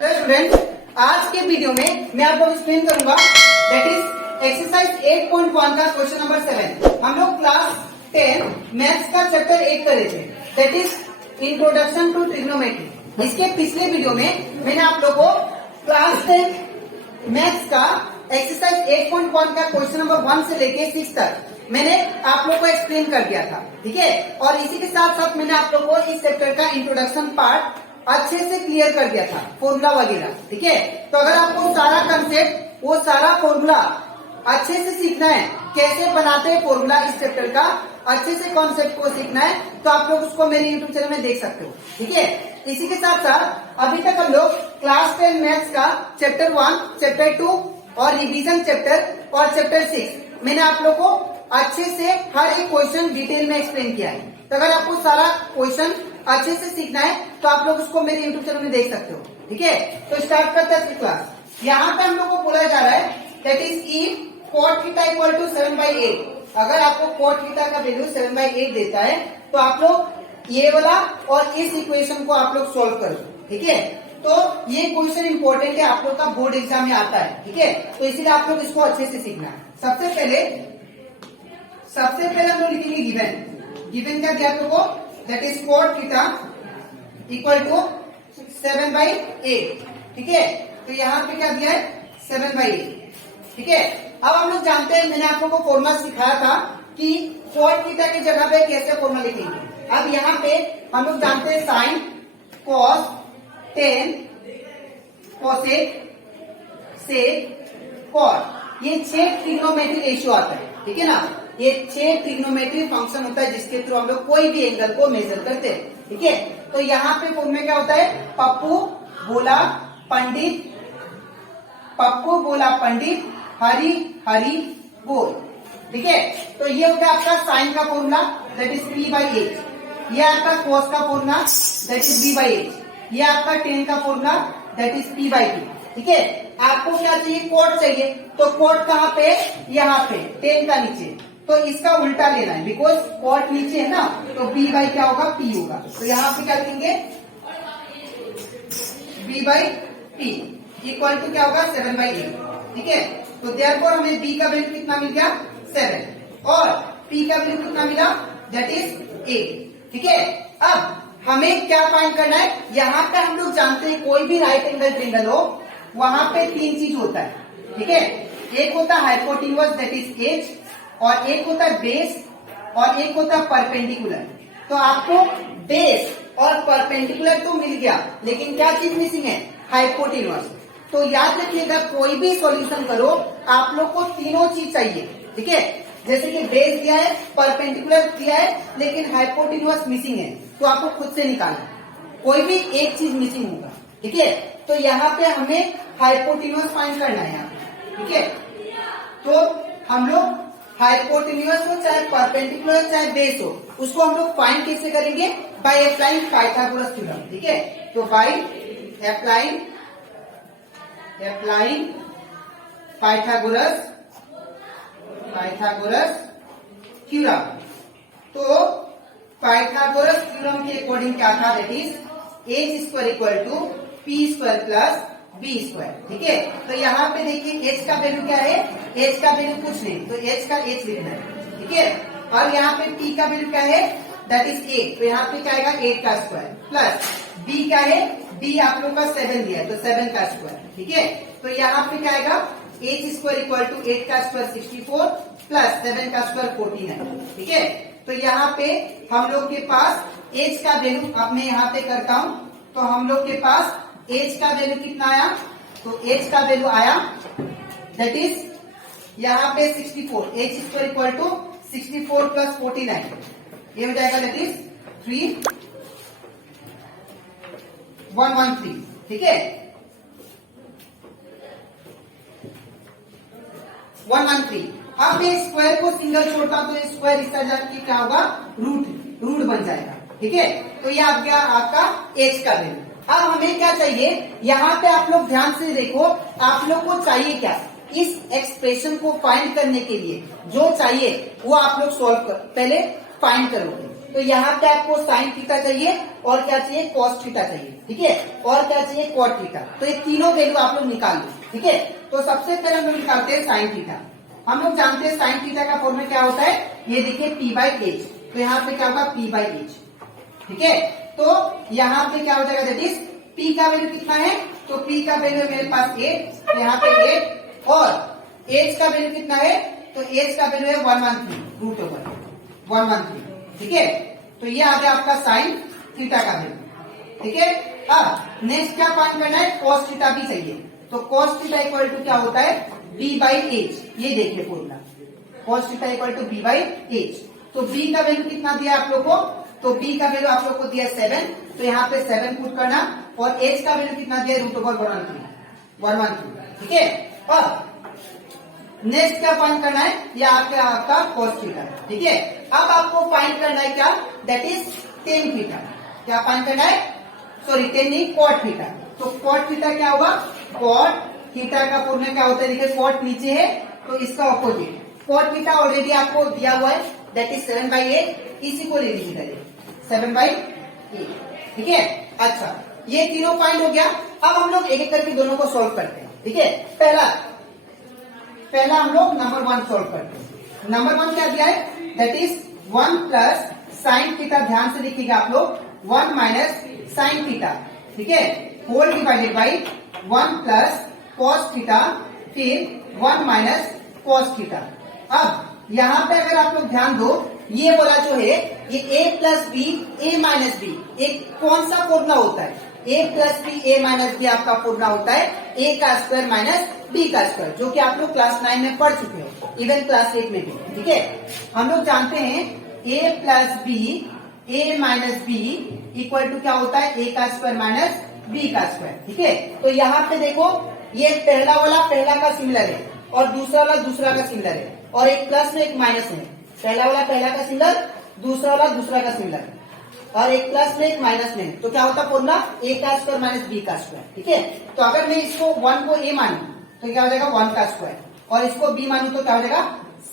Student, आज के video में मैं आपको एक्सप्लेन करूंगा दैट इज एक्सरसाइज 8.1 का क्वेश्चन नंबर 7। हम लोग क्लास 10 मैथ्स का चैप्टर 8 कर रहे थे that is introduction to trigonometry. इसके पिछले वीडियो में मैंने आप लोग को क्लास 10 मैथ्स का एक्सरसाइज 8.1 का क्वेश्चन नंबर 1 से लेके 6 तक मैंने आप लोग को एक्सप्लेन कर दिया था, ठीक है। और इसी के साथ साथ मैंने आप लोग को इस चैप्टर का इंट्रोडक्शन पार्ट अच्छे से क्लियर कर दिया था, फॉर्मूला वगैरह, ठीक है। तो अगर आपको सारा कंसेप्ट, वो सारा फॉर्मूला अच्छे से सीखना है, कैसे बनाते हैं फॉर्मूला इस चैप्टर का, अच्छे से कॉन्सेप्ट को सीखना है, तो आप लोग उसको मेरे यूट्यूब चैनल में देख सकते हो, ठीक है। इसी के साथ साथ अभी तक हम लोग क्लास 10 मैथ्स का चैप्टर 1, चैप्टर 2 और रिवीजन चैप्टर और चैप्टर 6 मैंने आप लोग को अच्छे से हर एक क्वेश्चन डिटेल में एक्सप्लेन किया है। तो अगर आपको सारा क्वेश्चन अच्छे से सीखना है तो आप लोग उसको मेरे यूट्यूब चैनल में देख सकते हो, ठीक है। तो स्टार्ट करते हैं क्लास। यहाँ पे हम लोग को बोला जा रहा है that is if cot theta equal to 7/8। अगर आपको cot थीटा का वैल्यू 7/8 देता है तो आप लोग ये वाला और इस इक्वेशन को आप लोग सोल्व करो, ठीक है। तो ये क्वेश्चन इंपॉर्टेंट है, आप लोग का बोर्ड एग्जाम में आता है, ठीक है। तो इसीलिए आप लोग इसको अच्छे से सीखना है। सबसे पहले हम लोग लिखेंगे गिवन क्या दिया आप लोग को, that is cot theta equal to 7/8, ठीक है। तो यहाँ पे क्या दिया है 7/8, ठीक है। अब हम लोग जानते हैं, मैंने आप लोगों को फॉर्मूला सिखाया था कि cot थीटा की जगह पे कैसे फॉर्मूला लिखेंगे। अब यहाँ पे हम लोग जानते हैं साइन, कॉस, टेन, कोसेक, सेक, कॉट, ये 6 ट्रिग्नोमेट्री रेशियो आता है, ठीक है ना। ये 6 ट्रिग्नोमेट्री फंक्शन होता है जिसके थ्रू हम लोग कोई भी एंगल को मेजर करते हैं, ठीक है। तो यहाँ पे फॉर्मूला क्या होता है, पप्पू बोला पंडित, हरी हरी बोल, ठीक है। तो ये होता है आपका साइन का फॉर्मूला दैट इज P/H। ये आपका कॉस का फॉर्मूला दैट इज B/H। ये आपका टेन का फॉर्मूला दैट इज P/Q, ठीक है। आपको क्या चाहिए, कॉट चाहिए, तो कॉट कहाँ पे, यहाँ पे 10 का नीचे, तो इसका उल्टा लेना है बिकॉज कॉट नीचे है ना, तो B/ क्या होगा, P होगा। तो यहाँ पे क्या लिखेंगे, B/P इक्वल टू क्या होगा 7/8, ठीक है। तो देयरफॉर हमें B का वैल्यू कितना मिल गया 7 और P का वैल्यू कितना मिला दैट इज 8, ठीक है। अब हमें क्या फाइंड करना है, यहाँ पे हम लोग जानते हैं कोई भी राइट एंगल ट्रायंगल हो वहां पे 3 चीज होता है, ठीक है। एक होता है हाइपोटेन्यूज दैट इज एज, और एक होता है बेस, और एक होता है परपेंडिकुलर। तो आपको बेस और परपेंडिकुलर तो मिल गया, लेकिन क्या चीज मिसिंग है, हाइपोटेन्यूज। तो याद रखिएगा कोई भी सॉल्यूशन करो आप लोग को तीनों चीज चाहिए, ठीक है। जैसे कि बेस दिया है, परपेंडिकुलर दिया है, लेकिन हाइपोटेन्यूज मिसिंग है, तो आपको खुद से निकालना, कोई भी एक चीज मिसिंग होगा, ठीक है। तो यहाँ पे हमें हाइपोटेन्यूज फाइंड करना है यहाँ पे, ठीक है। तो हम लोग हाइपोटेन्यूज हो चाहे परपेंडिकुलर हो चाहे बेस हो, उसको हम लोग फाइंड कैसे करेंगे, बाय अप्लाइंग पाइथागोरस थ्योरम, ठीक है। तो बाय अप्लाइंग पाइथागोरस थ्योरम। तो पाइथागोरस थ्योरम के अकॉर्डिंग क्या था, that is H square equal to P square plus B square, ठीक है। तो यहाँ पे देखिए एच का वैल्यू क्या है, एच का वैल्यू कुछ नहीं, तो एच का एच लिखना है, ठीक है। और यहाँ पे पी का वैल्यू क्या है दैट इज 8, तो यहाँ पे क्या आएगा 8 का स्क्वायर प्लस बी क्या है, बी आप लोग का 7 दिया है तो 7 का स्क्वायर, ठीक है। तो यहाँ पे क्या आएगा एच स्क्वायर इक्वल टू 8 का स्क्वायर 64 प्लस 7 का स्क्वायर 49, ठीक है। तो यहाँ पे हम लोग के पास एच का वैल्यू, अब मैं यहाँ पे करता हूँ, तो हम लोग के पास एच का वैल्यू कितना आया, तो एच का वैल्यू आया दैट इज यहाँ पे 64, H square equal to 64 plus 49, ये हो जाएगा दैट इज 3113, ठीक है 113। अब मैं स्क्वायर को सिंगल छोड़ता हूं तो स्क्वायर इस तरह जाके क्या होगा, रूट बन जाएगा, ठीक है। तो ये आ गया आपका एच का वैल्यू। अब हमें क्या चाहिए, यहाँ पे आप लोग ध्यान से देखो, आप लोग को चाहिए क्या, इस एक्सप्रेशन को फाइंड करने के लिए जो चाहिए वो आप लोग सोल्व कर, पहले फाइंड करोगे, तो यहाँ पे आपको साइन थीटा चाहिए और क्या चाहिए, कॉस थीटा चाहिए, ठीक है, और क्या चाहिए, कॉट थीटा। तो ये तीनों वैल्यू आप लोग निकाल लो, ठीक है। तो सबसे पहले हम लोग निकालते हैं साइन थीटा। हम लोग जानते हैं साइन थीटा का फॉर्मूला क्या होता है, ये देखिए p/h। तो यहाँ पे क्या होगा, p/h, ठीक है। तो यहाँ पे क्या हो जाएगा, दैट इज p का वैल्यू कितना है, तो p का वैल्यू है मेरे पास 8, तो यहाँ पे 8, और h का वैल्यू कितना है, तो h का वैल्यू है 113 √113, ठीक है। तो ये आ गया आपका साइन थीटा का वैल्यू, ठीक है। अब नेक्स्ट क्या फाइंड करना है, कॉस थीटा भी चाहिए। तो कॉस थीटा इक्वल टू क्या होता है, b/h। ये देखिए formula, cos theta equal to b/h। तो b का वैल्यू कितना दिया आप लोग को, तो b का वैल्यू आप लोग को दिया 7, तो यहाँ पे 7 पुट करना, और h का वैल्यू कितना दिया, √113, ठीक है। अब नेक्स्ट क्या फाइंड करना है, ये आपका कॉस थीटा, ठीक है। अब आपको फाइंड करना है क्या, दैट इज टेन थीटा। क्या फाइंड करना है, सॉरी टेन नहीं, कॉट थीटा। तो कॉट थीटा क्या होगा, कॉट थीटा का फॉर्मूला क्या होता है, देखिए कॉट नीचे है तो इसका ऑपोजिट। कॉट थीटा ऑलरेडी आपको दिया हुआ है, दैट इज 7/8, इसी को ले लीजिए 7/8, ठीक है। अच्छा, ये तीनों फाइंड हो गया। अब हम लोग एक एक करके दोनों को सॉल्व करते हैं, ठीक है। पहला हम लोग नंबर 1 सॉल्व करते हैं। नंबर 1 क्या दिया है, that is 1 plus sine theta, ध्यान से देखिएगा आप लोग, 1 माइनस साइन थीटा, ठीक है, whole divided by 1 plus cos theta, फिर 1 माइनस कॉस थीटा। अब यहाँ पे अगर आप लोग ध्यान दो, ये बोला जो है ये a plus B A minus B, एक कौन सा फॉर्मूला होता है, a plus B A minus B आपका फॉर्मूला होता है a का स्क्वायर माइनस b का स्क्वायर, जो कि आप लोग क्लास 9 में पढ़ चुके हो, इवन क्लास 8 में भी, ठीक है। हम लोग जानते हैं a plus B A minus B equal to क्या होता है, a का स्क्वायर माइनस b का स्क्वायर, ठीक है। तो यहाँ पे देखो, ये पहला वाला पहला का सिमिलर है, और दूसरा वाला दूसरा का सिमिलर है, और एक प्लस में एक माइनस है। पहला वाला पहला का सिमिलर, दूसरा वाला दूसरा का सिमिलर, और एक प्लस में एक माइनस में। तो क्या होता है फॉर्मूला, a का स्क्वायर माइनस b का स्क्वायर, ठीक है। तो अगर मैं इसको 1 को a मानू तो क्या हो जाएगा 1 का स्क्वायर, और इसको b मानू तो क्या हो जाएगा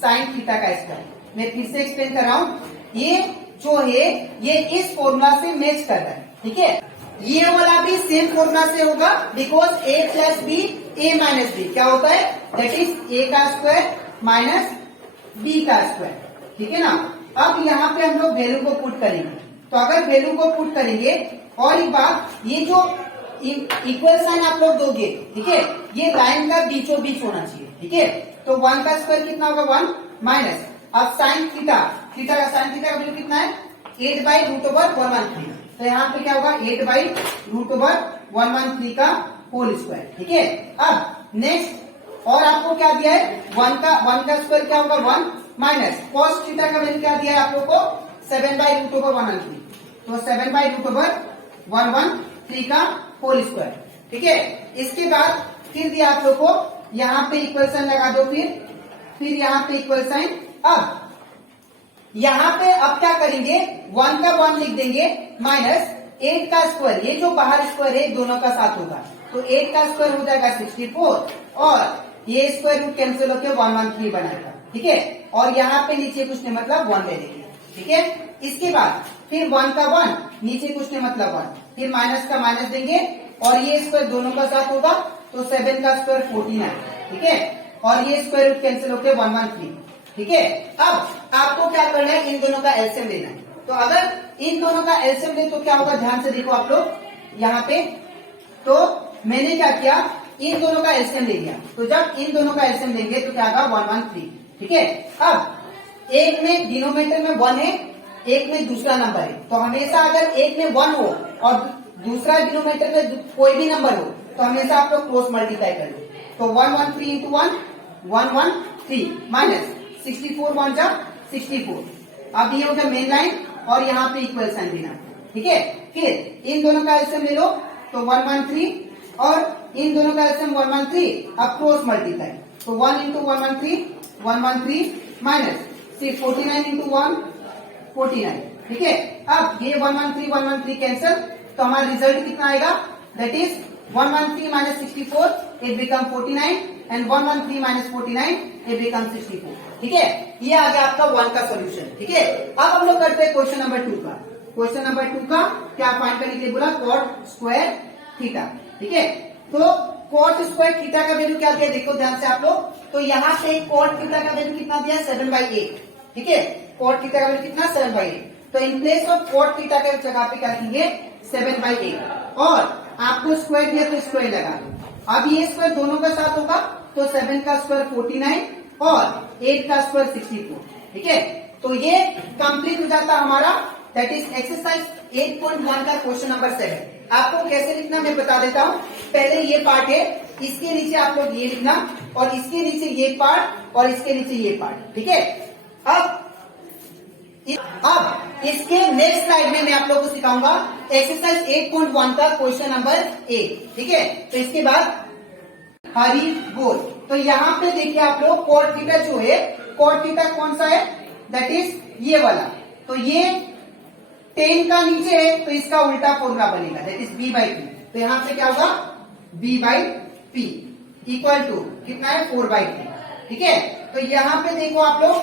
साइन थीटा का स्क्वायर। मैं फिर से एक्सप्लेन कर रहा हूँ, ये जो है ये इस फॉर्मूला से मैच कर रहा है, ठीक है। ये वाला भी सेम फॉर्मूला से होगा, because a plus B A minus B क्या होता है, दैट इज a का स्क्वायर माइनस b का स्क्वायर, ठीक है ना। अब यहाँ पे हम लोग वैल्यू को पुट करेंगे, तो अगर वैल्यू को पुट करेंगे, और एक बात, ये जो इक्वल साइन आप लोग दोगे, ठीक है, ये लाइन का बीचों बीच होना चाहिए, ठीक है। तो 1 का स्क्वायर कितना होगा, 1 माइनस, अब साइन थीटा, थीटा का साइन थीटा का वैल्यू कितना है, 8/√113। तो यहाँ पे क्या होगा, 8/√113 का होल स्क्वायर, ठीक है। अब नेक्स्ट, और आपको क्या दिया है, 1 का स्क्वायर क्या होगा, 1 माइनस कॉस थीटा का वैल्यू क्या दिया है आप लोग को, 7/√113। तो 7/√113 का होल स्क्वायर, ठीक है। इसके बाद फिर दिया आप लोग को, यहाँ पे इक्वल साइन लगा दो, फिर यहाँ पे इक्वल साइन। अब यहाँ पे अब क्या करेंगे, 1 का 1 लिख देंगे, माइनस 8 का स्क्वायर, ये जो बाहर स्क्वायर है दोनों का साथ होगा, तो 8 का स्क्वायर हो जाएगा 64, और ये स्क्वायर रूट कैंसिल होकर 113 बनाएगा, ठीक है। और यहाँ पे नीचे कुछ नहीं मतलब 1 ले लेंगे, ठीक है। इसके बाद फिर 1 का 1, नीचे कुछ नहीं मतलब 1, फिर माइनस का माइनस देंगे, और ये स्क्वायर दोनों का साथ होगा, तो 7 का स्क्वायर 49, ठीक है, और ये स्क्वायर रूट कैंसिल होकर 113, ठीक है। अब आपको क्या करना है, इन दोनों का एलसीएम लेना है। तो अगर इन दोनों का एलसीएम ले तो क्या होगा, ध्यान से देखो आप लोग यहाँ पे। तो मैंने क्या किया, इन दोनों का एलसीएम ले लिया, तो जब इन दोनों का एलसीएम लेंगे तो क्या होगा 113, ठीक है। अब एक में डिनोमिनेटर में 1 है, एक में दूसरा नंबर है, तो हमेशा अगर एक में 1 हो और दूसरा डिनोमिनेटर में कोई भी नंबर हो, तो हमेशा आप लोग क्रॉस मल्टीप्लाई कर लो। तो 113 इंटू 1 113 माइनस 64 1 जा 64। अब ये हो गया मेन लाइन, और यहाँ पे इक्वल साइन देना, ठीक है। फिर इन दोनों का एलसीएम ले लो, तो 113, और इन दोनों का एलसीएम 113, अब क्रॉस मल्टीप्लाई, तो 1 इंटू 113 माइनस 49 इंटू 1 49, ठीक है। अब ये 113 कैंसिल, तो हमारा रिजल्ट कितना आएगा, that is 113 minus 64 it become 49 and 113 minus 49 it become 64. ठीक है, ये आ गया आपका 1 का सॉल्यूशन. ठीक है, अब हम लोग करते हैं क्वेश्चन नंबर 2 का. क्वेश्चन नंबर 2 का क्या फाइंड करने के लिए बोला? Cot square theta. ठीक है, तो कॉट स्क्वायर थीटा का वैल्यू क्या दिया देखो ध्यान से आप लोग. तो यहाँ पे कॉट थीटा का वैल्यू कितना दिया? 7/8. ठीक है, कॉट थीटा का वैल्यू कितना? 7/8. तो in place of cot theta के जगह पे क्या लिखेंगे? 7/8. और आपको स्क्वायर दिया तो स्क्वायर लगा दो. अब ये स्क्वायर दोनों का साथ होगा तो 7 का स्क्वायर 49 और 8 का स्क्वायर 64. ठीक है, तो ये कंप्लीट हो जाता हमारा. दैट इज एक्सरसाइज 8.1 का क्वेश्चन नंबर 7. आपको कैसे लिखना मैं बता देता हूँ. पहले ये पार्ट है, इसके नीचे आप लोग ये लिखना और इसके नीचे ये पार्ट और इसके नीचे ये पार्ट. ठीक है, अब इसके नेक्स्ट स्लाइड में मैं आप लोगों को सिखाऊंगा एक्सरसाइज 8.1 का क्वेश्चन नंबर 8. ठीक है, तो इसके बाद हरी बोल. तो यहाँ पे देखिए आप लोग कॉट थीटा जो है, कॉट थीटा कौन सा है? दैट इज ये वाला. तो ये 10 का नीचे है तो इसका उल्टा फॉर्मूला बनेगा. That is b/p. तो यहाँ पे क्या होगा? b/p इक्वल टू कितना है? 4/3. ठीक है, तो यहाँ पे देखो आप लोग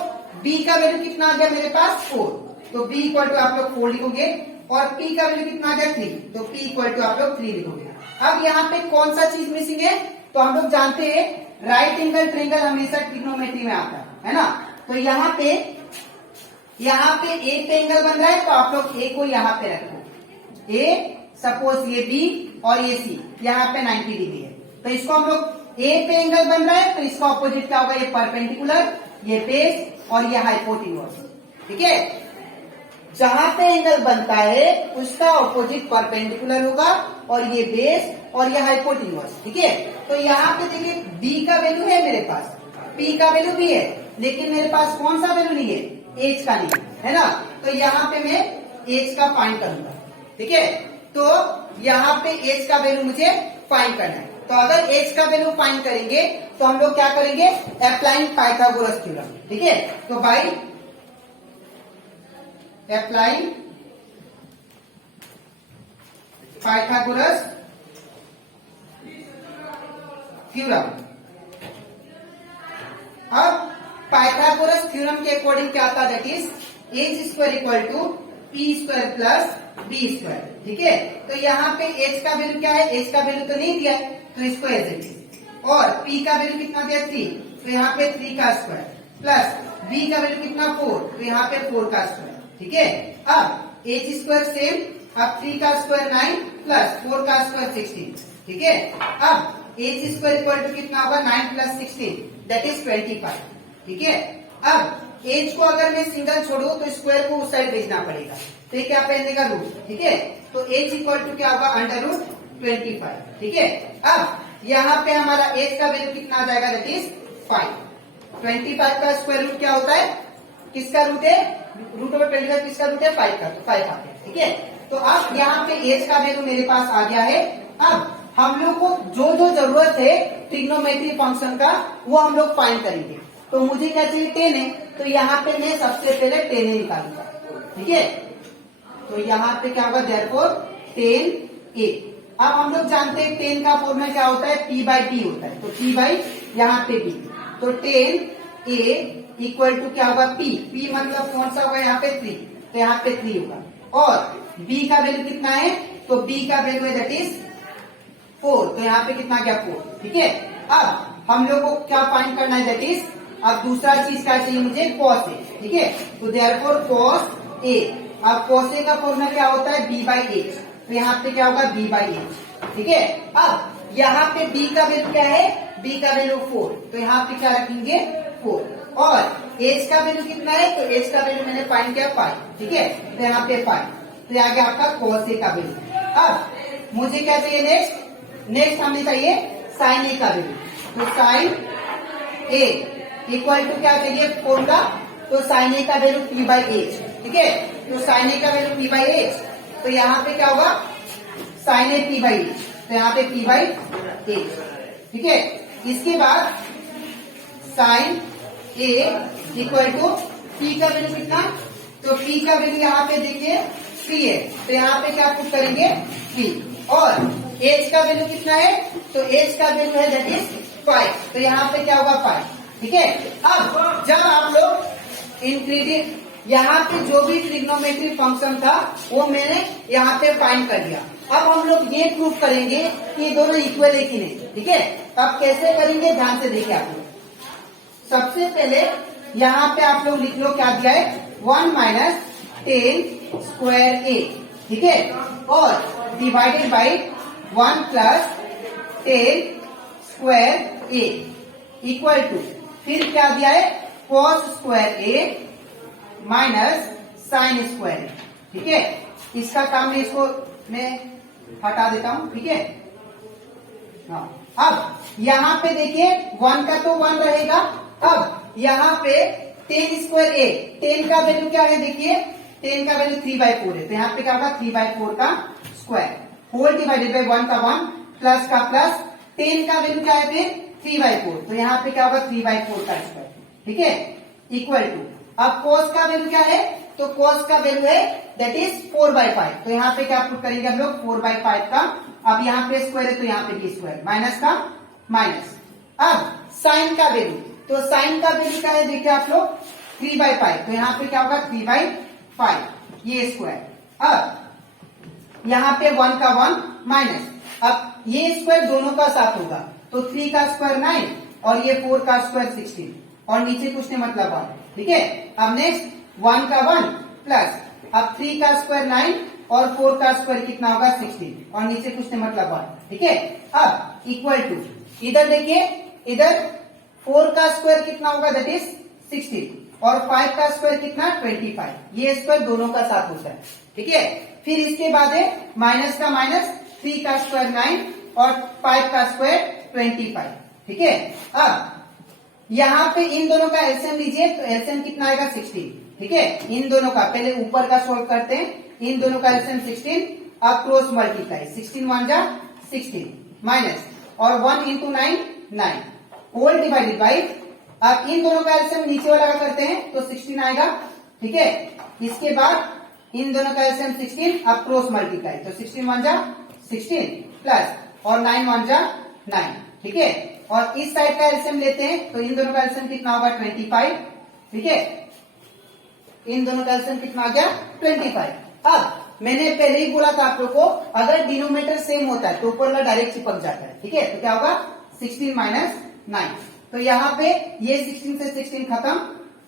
b का वैल्यू कितना आ गया मेरे पास? 4. तो b इक्वल टू आप लोग 4 लिखोगे और p का वैल्यू कितना आ गया? 3. तो p इक्वल टू आप लोग 3 लिखोगे. अब यहाँ पे कौन सा चीज मिसिंग है? तो हम लोग जानते हैं राइट एंगल ट्रायंगल हमेशा ट्रिग्नोमेट्री में आता है ना. तो यहाँ पे एक एंगल बन रहा है तो आप लोग ए को यहाँ पे रखो. ए सपोज ये बी और ये सी, यहाँ पे 90 डिग्री है. तो इसको हम लोग ए पे एंगल बन रहा है तो इसका ऑपोजिट क्या होगा? ये परपेंडिकुलर, ये बेस और ये हाइपोटेन्यूज. ठीक है, जहां पे एंगल बनता है उसका ऑपोजिट परपेंडिकुलर होगा और ये बेस और ये हाइपोटेन्यूज. ठीक है, तो यहाँ पे देखिए b का वैल्यू है मेरे पास, p का वैल्यू भी है, लेकिन मेरे पास कौन सा वैल्यू नहीं है? h का नहीं है ना. तो यहाँ पे मैं h का फाइंड करूंगा. ठीक है, तो यहाँ पे h का वैल्यू मुझे फाइंड करना है. तो अगर h का वैल्यू फाइंड करेंगे तो हम लोग क्या करेंगे? Applying Pythagoras theorem. ठीक है, तो बाई अप्लाइंग पाइथागोरस थ्योरम. अब पाइथागोरस थ्योरम के अकॉर्डिंग क्या आता? That is h square equal to p square plus b square. ठीक है, तो यहाँ पे h का वैल्यू क्या है? h का वैल्यू तो नहीं दिया है तो इसको एज इट इज. और p का वैल्यू कितना दिया? 3. तो यहाँ पे 3 का स्क्वायर प्लस b का वैल्यू कितना? 4. तो यहाँ पे 4 का स्क्वायर. ठीक है, अब h स्क्वायर सेम. अब 3 का स्क्वायर 9 प्लस 4 का स्क्वायर 16. ठीक है, अब h स्क्वायर इक्वल टू कितना होगा? 9 प्लस 16 दैट इज 25. ठीक है, अब h को अगर मैं सिंगल छोड़ू तो स्क्वायर को उस साइड भेजना पड़ेगा. तो ये क्या पहनेगा? रूट. ठीक है, तो h इक्वल टू क्या होगा? Under root 25. ठीक है, अब यहाँ पे हमारा h का वैल्यू कितना आ जाएगा? That is 5. 25 का स्क्वायर रूट क्या होता है? किसका रूट है? रूट ओवर 25 किसका रूट है? 5 का. तो 5 आ गया. ठीक है, तो अब यहाँ पे h का वैल्यू मेरे पास आ गया है. अब हम लोग को जो जो जरूरत है ट्रिग्नोमेट्री फंक्शन का वो हम लोग फाइंड करेंगे. तो मुझे क्या चाहिए? 10 है. तो यहाँ पे मैं सबसे पहले 10 निकालूंगा. ठीक है, तो यहाँ पे क्या होगा? Therefore 10a. अब हम लोग जानते हैं 10 का फॉर्मूला क्या होता है? p/t होता है. तो p/ यहाँ पे p. तो 10a इक्वल टू क्या होगा? p मतलब कौन सा होगा? यहाँ पे 3. तो यहाँ पे 3 होगा. और b का वैल्यू कितना है? तो b का वैल्यू है दैट इज 4. तो यहाँ पे कितना गया? 4. ठीक है, अब हम लोग को क्या फाइंड करना है? दैट इज अब दूसरा चीज क्या चाहिए मुझे? cos a. ठीक है, तो देयरफॉर cos a. अब cos a का फॉर्मूला क्या होता है? b/h. तो यहाँ पे क्या होगा? b/h. ठीक है, अब यहाँ पे b का वैल्यू क्या है? b का वैल्यू 4. तो यहाँ पे क्या रखेंगे? 4. और h का वैल्यू कितना है? तो h का वैल्यू मैंने फाइंड किया 5. ठीक है, तो यहाँ पे 5. तो यहाँ गया आपका cos a का वैल्यू. अब मुझे क्या चाहिए? नेक्स्ट हमें चाहिए sin a का वैल्यू. तो sin a इक्वल टू क्या चाहिए? फॉर्मूला. तो sin a का वैल्यू p/h. ठीक है, तो sin a का वैल्यू p/h. तो यहाँ पे क्या होगा? sin a p/h. तो यहाँ पे p/h. ठीक है, इसके बाद sin a equal to p का वैल्यू कितना? तो p का वैल्यू यहाँ पे देखिए 3 है. तो यहाँ पे क्या पुट करेंगे? 3. और एज का वैल्यू कितना है, तो एज का वैल्यू है दैट इज 5, तो यहाँ पे क्या होगा 5, ठीक है। अब जब आप लोग इंक्रीडियंट यहाँ पे जो भी ट्रिग्नोमेट्री फंक्शन था वो मैंने यहाँ पे फाइंड कर दिया। अब हम लोग ये प्रूव करेंगे कि ये दोनों इक्वल है कि नहीं, ठीक है। अब कैसे करेंगे ध्यान से देखिए आप लोग। सबसे पहले यहाँ पे आप लोग लिख लो क्या दिया है, 1 माइनस 10 स्क्वायर ए, ठीक है, और divided by 1 plus 10 square A equal to, फिर क्या दिया है, cos square A minus sine square, ठीक है। इसका काम में इसको मैं हटा देता हूं, ठीक है। हाँ, अब यहाँ पे देखिए 1 का तो 1 रहेगा। अब यहाँ पे 10 स्क्वायर ए, 10 का वैल्यू क्या है देखिए, 10 का वैल्यू 3/4 है, तो यहाँ पे क्या होगा 3/4 का स्क्वायर होल डिवाइडेड बाई 1 का 1 प्लस का प्लस, 10 का वैल्यू क्या है फिर 3/4, तो यहाँ पे क्या होगा 3/4 का स्क्वायर, ठीक है, इक्वल टू। अब cos का वैल्यू क्या है, तो cos का वैल्यू है दैट इज 4/5, तो यहाँ पे क्या पुट करेंगे हम लोग 4/5 का। अब यहाँ पे स्क्वायर है तो यहाँ पे भी स्क्वायर, माइनस का माइनस। अब साइन का वैल्यू, तो साइन का वैल्यू क्या है देखिए आप लोग 3/5, तो यहाँ पे क्या होगा 3/5 ये स्क्वायर। अब यहाँ पे 1 का 1 माइनस, अब ये स्क्वायर दोनों का साथ होगा, तो 3 का स्क्वायर 9 और ये 4 का स्क्वायर 16 और नीचे कुछ नहीं मतलब 1, ठीक है। अब नेक्स्ट 1 का 1 प्लस, अब 3 का स्क्वायर 9 और 4 का स्क्वायर कितना होगा 16 और नीचे कुछ नहीं मतलब 1, ठीक है। अब इक्वल टू, इधर देखिए, इधर 4 का स्क्वायर कितना होगा दैट इज 16 और 5 का स्क्वायर कितना 25, ये स्क्वायर दोनों का साथ होता है, ठीक है। फिर इसके बाद है माइनस का माइनस, 3 का स्क्वायर 9 और 5 का स्क्वायर 25, ठीक है। अब यहाँ पे इन दोनों का एलसीएम लीजिए, तो एलसीएम कितना आएगा 16, ठीक है। इन दोनों का पहले ऊपर का सोल्व करते हैं, इन दोनों का एलसीएम 16, अब क्रॉस मल्टीप्लाई 16 1 जा 16 माइनस और 1 इंटू 9 9 होल डिवाइडेड बाई, अब इन दोनों का एलसीएम नीचे वाला का करते हैं तो 16 आएगा, ठीक है। इसके बाद इन दोनों का एलसीएम 16, अब क्रॉस मल्टीप्लाई, तो 16 1 जा 16 प्लस और 9 1 जा 9, ठीक है। और इस साइड का एलसीएम लेते हैं, तो इन दोनों का एलसीएम कितना होगा 25, ठीक है। इन दोनों का एलसीएम कितना आ गया 25। अब मैंने पहले ही बोला था आप लोग को, अगर डिनोमिनेटर सेम होता है तो ऊपर वाला डायरेक्ट चिपक जाता है, ठीक है। तो क्या होगा 16 माइनस 9, तो यहाँ पे ये 16 से 16 खत्म।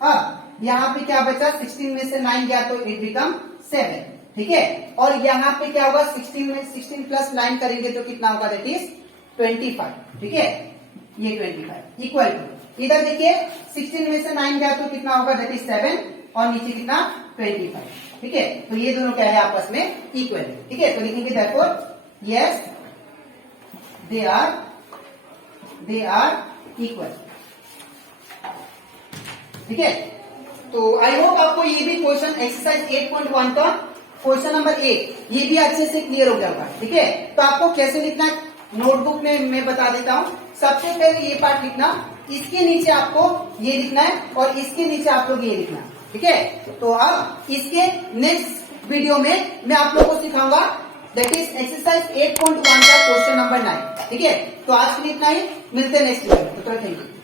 अब यहाँ पे क्या बचा, 16 में से 9 गया तो इट बिकम 7, ठीक है। और यहाँ पे क्या होगा 16 में 16 प्लस 9 करेंगे तो कितना होगा दैट इज 25, ठीक है, ये 25 इक्वल टू, इधर देखिए 16 में से 9 गया तो कितना होगा दैट इज 7 और नीचे कितना 25, ठीक है। तो ये दोनों क्या है आपस में इक्वल, ठीक है। तो लिखेंगे therefore yes they are equal, ठीक है। तो आई होप आपको ये भी क्वेश्चन एक्सरसाइज 8.1 का क्वेश्चन नंबर 8 ये भी अच्छे से क्लियर हो गया होगा, ठीक है। तो आपको कैसे लिखना है नोटबुक में मैं बता देता हूं। सबसे पहले ये पार्ट लिखना, इसके नीचे आपको ये लिखना है और इसके नीचे आप लोग ये लिखना, ठीक है। तो अब इसके नेक्स्ट वीडियो में मैं आप लोगों को सिखाऊंगा दैट इज एक्सरसाइज 8.1 का क्वेश्चन नंबर 9, ठीक है। तो आज के लिए इतना ही, मिलते हैं नेक्स्ट वीडियो में, तो थैंक यू।